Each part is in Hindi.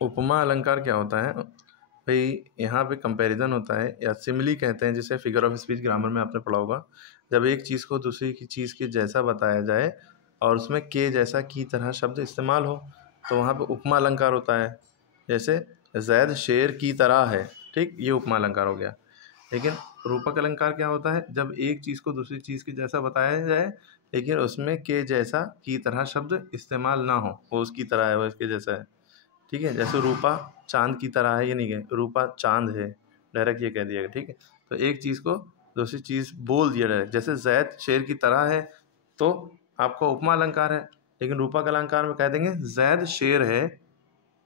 उपमा अलंकार क्या होता है भाई? यहाँ पे कंपैरिजन होता है या सिमिली कहते हैं, जिसे फिगर ऑफ स्पीच ग्रामर में आपने पढ़ा होगा। जब एक चीज़ को दूसरी की चीज़ के जैसा बताया जाए और उसमें के जैसा की तरह शब्द इस्तेमाल हो, तो वहाँ पे उपमा अलंकार होता है। जैसे जैद शेर की तरह है, ठीक, ये उपमा अलंकार हो गया। लेकिन रूपक अलंकार क्या होता है? जब एक चीज़ को दूसरी चीज़ के जैसा बताया जाए लेकिन उसमें के जैसा की तरह शब्द इस्तेमाल ना हो, वो उसकी तरह है, वो इसके जैसा है, ठीक है। जैसे रूपा चांद की तरह है, ये नहीं कहे रूपा चांद है, डायरेक्ट ये कह दिया गया, ठीक है। तो एक चीज़ को दूसरी चीज़ बोल दिया डायरेक्ट। जैसे जैद शेर की तरह है, तो आपका उपमा अलंकार है। लेकिन रूपक अलंकार में कह देंगे जैद शेर है,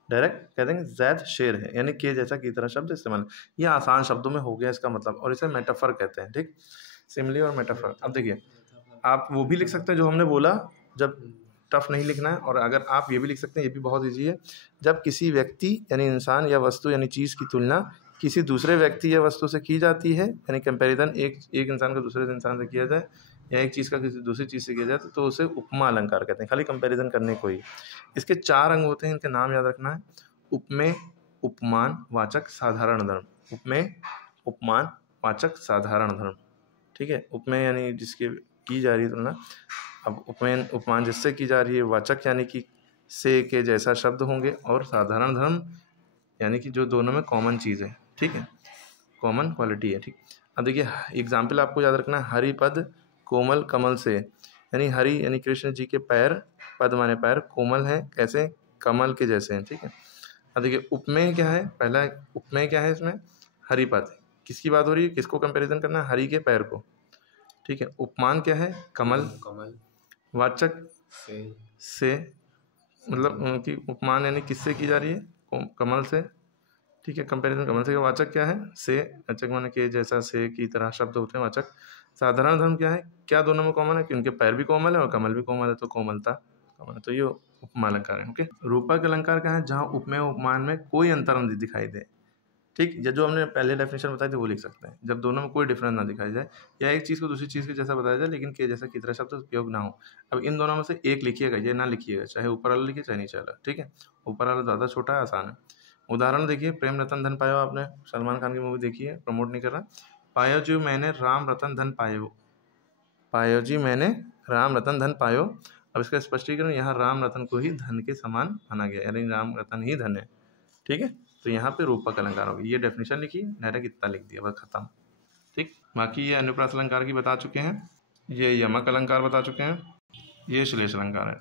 डायरेक्ट कह देंगे जैद शेर है, यानी के जैसा की तरह शब्द इस्तेमाल। ये आसान शब्दों में हो गया इसका मतलब, और इसे मेटाफर कहते हैं, ठीक, सिमिली और मेटाफर। अब देखिए, आप वो भी लिख सकते हैं जो हमने बोला, जब टफ नहीं लिखना है। और अगर आप ये भी लिख सकते हैं, ये भी बहुत ईजी है, जब किसी व्यक्ति यानी इंसान या वस्तु यानी चीज़ की तुलना किसी दूसरे व्यक्ति या वस्तु से की जाती है, यानी कंपैरिजन एक इंसान का दूसरे इंसान से किया जाए या एक चीज़ का किसी दूसरी चीज़ से किया जाए, तो उसे उपमा अलंकार कहते हैं, खाली कंपैरिजन करने को ही। इसके 4 अंग होते हैं, इनके नाम याद रखना है। उपमेय, उपमान, वाचक, साधारण धर्म। उपमेय, उपमान, वाचक, साधारण धर्म, ठीक है। उपमेय यानी जिसके की जा रही है तुलना। अब उपमेय उपमान जिससे की जा रही है, वाचक यानी कि से के जैसा शब्द होंगे, और साधारण धर्म यानी कि जो दोनों में कॉमन चीज़ है, ठीक है, कॉमन क्वालिटी है, ठीक। अब देखिए एग्जाम्पल आपको याद रखना है, हरिपद कोमल कमल से, यानी हरि यानी कृष्ण जी के पैर, पद माने पैर, कोमल है कैसे? कमल के जैसे हैं, ठीक है। अब देखिए उपमेय क्या है, पहला उपमेय क्या है इसमें? हरिपद, किसकी बात हो रही है, किसको कंपैरिजन करना है? हरि के पैर को, ठीक है। उपमान क्या है? कमल, वाचक से मतलब उनकी उपमान यानी किससे की जा रही है? कमल से, ठीक है, कंपैरिजन कमल से। वाचक क्या है? से, वाचक माने के जैसा, से की तरह शब्द होते हैं वाचक। साधारण धर्म क्या है? क्या दोनों में कॉमन है कि उनके पैर भी कोमल है और कमल भी कोमल है, तो कोमलता कमल है, तो ये उपमा अलंकार है, ओके। रूपक अलंकार क्या है? जहाँ उपमेय उपमान में कोई अंतर नहीं दिखाई दे, ठीक, या जो हमने पहले डेफिनेशन बताई थी वो लिख सकते हैं, जब दोनों में कोई डिफरेंस ना दिखाई जाए या एक चीज़ को दूसरी चीज़ के जैसा बताया जाए लेकिन के जैसा की तरह शब्द उपयोग ना हो। अब इन दोनों में से एक लिखिएगा, ये ना लिखिएगा, चाहे ऊपर वाला लिखिए चाहे नीचे वाला, ठीक है। ऊपर वाला ज़्यादा छोटा है, आसान है। उदाहरण देखिए, प्रेम रतन धन पायो, आपने सलमान खान की मूवी देखी है, प्रमोट नहीं कर रहा। पायो जी मैंने राम रतन धन पायो, पायो जी मैंने राम रतन धन पायो। अब इसका स्पष्टीकरण, यहाँ राम रतन को ही धन के समान माना गया, यानी राम रतन ही धन है, ठीक है। तो यहाँ पे रूपक अलंकार होगी, ये डेफिनेशन लिखी, डायरेक्ट इतना लिख दिया, बस खत्म, ठीक। बाकी ये अनुप्रास अलंकार की बता चुके हैं, ये यमक अलंकार बता चुके हैं, ये श्लेष अलंकार है।